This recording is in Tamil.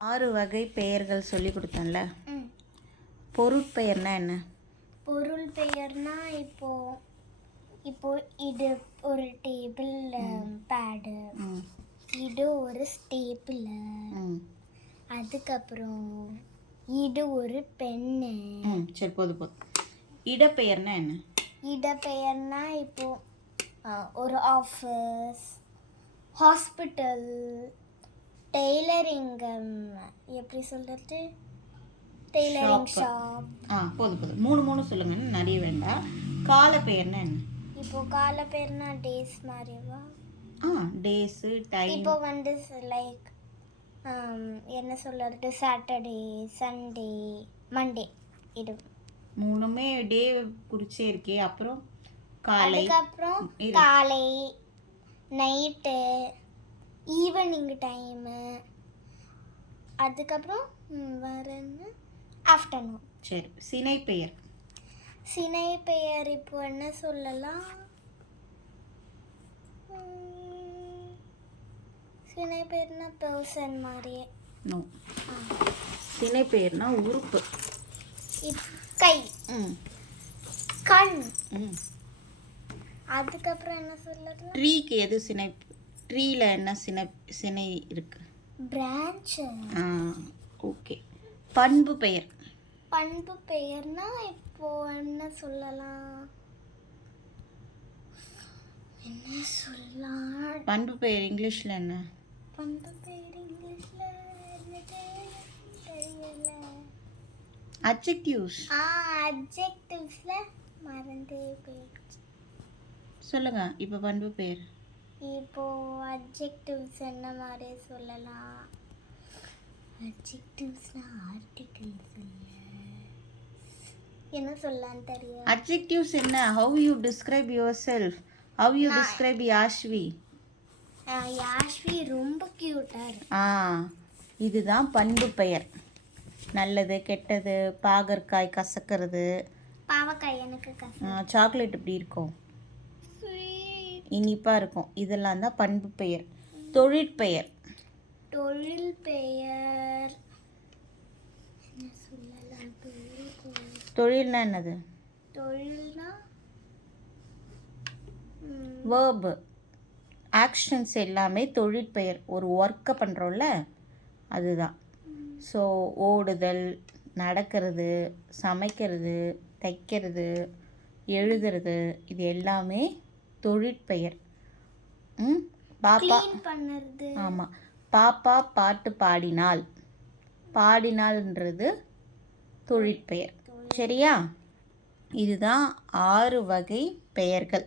6 வகை பெயர்கள் சொல்லி கொடுத்தேன்ல. பொருட்பெயர்னா என்ன? பொருள் பெயர்னா இப்போ இது ஒரு டேபிள் பேடு, இது ஒரு ஸ்டேபிள், அதுக்கப்புறம் இது ஒரு பென்னு. சரி, போதும். இடப்பெயர்னா என்ன? இடப்பெயர்னா இப்போ ஒரு ஆஃபீஸ், ஹாஸ்பிட்டல், டெய்லரிங், எப்படி சொல்கிறது, டெய்லரிங் ஷாப். போதும். 3 சொல்லுங்க, நிறைய வேண்டாம். கால பெயர்னா என்ன? இப்போ கால பெயர்னா டேஸ் மாதிரிவா? Days, time. இப்போ வந்து லைக் என்ன சொல்கிறது, சாட்டர்டே, சண்டே, மண்டே, இது 3மே டே குறிச்சே இருக்கே. அப்புறம் காலை, அதுக்கப்புறம் காலை, நைட்டு, ஈவினிங் டைமு, அதுக்கப்புறம் வேறு என்ன, ஆஃப்டர்நூன். சரி, சினை பெயர். சினை பெயர் இப்போ என்ன சொல்லலாம்? சினை பெயர்னா பர்சன் மாதிரியே. நோ, சினை பெயர்னா உறுப்பு. கை, கண். அதுக்கப்புறம் என்ன சொல்லலாம்? ட்ரீக்கு எது சினை? ட்ரீல என்ன சினை இருக்கு? பிரான்ச். ஓகே. பண்பு பெயர். பண்பு பெயர்னா இப்போ என்ன சொல்லலாம்? பண்பு பெயர் இங்கிலீஷ்ல என்ன? பண்பு பெயர் இங்கிலீஷ்ல தெரியல. அட்ஜெக்டிவ்ஸ். அட்ஜெக்டிவ்ஸ்ல மறந்தே போயிடுச்சு. சொல்லுங்க இப்போ பண்பு பெயர். இப்போ அட்ஜெக்டிவ்ஸ் என்ன மாதிரி சொல்லலாம்? அட்ஜெக்டிவ்ஸ்னா ஆர்டிகிள்ஸ் இல்ல, என்ன சொல்லலாம்னு தெரியும். அட்ஜெக்டிவ்ஸ் என்ன? how you describe yourself, how you describe யாஷ்வி. யாஷ்வி ரொம்ப கியூட்டா இருக்கு. இதுதான் பண்பு பெயர். நல்லது, கெட்டது, பாகற்காய் கசக்கிறது, பாவக்காய் எனக்கு கசக்கும், சாக்லேட் இப்படி இருக்கும், இனிப்பாக இருக்கும், இதெல்லாம் தான் பண்பு பெயர். தொழிற்பெயர். தொழில் பெயர் என்ன சொல்லலாம்? தொழில்னா என்னது? தொழில்னா வேர்பு, ஆக்ஷன்ஸ் எல்லாமே தொழிற்பெயர். ஒரு ஒர்க்கை பண்ணுறோம்ல, அதுதான். ஸோ ஓடுதல், நடக்கிறது, சமைக்கிறது, தைக்கிறது, எழுதுறது, இது எல்லாமே தொழிற்பெயர். பாப்பா பண்ணுறது. ஆமாம், பாப்பா பாட்டு பாடினாள். பாடினாள்ன்றது தொழிற்பெயர். சரியா? இதுதான் 6 வகை பெயர்கள்.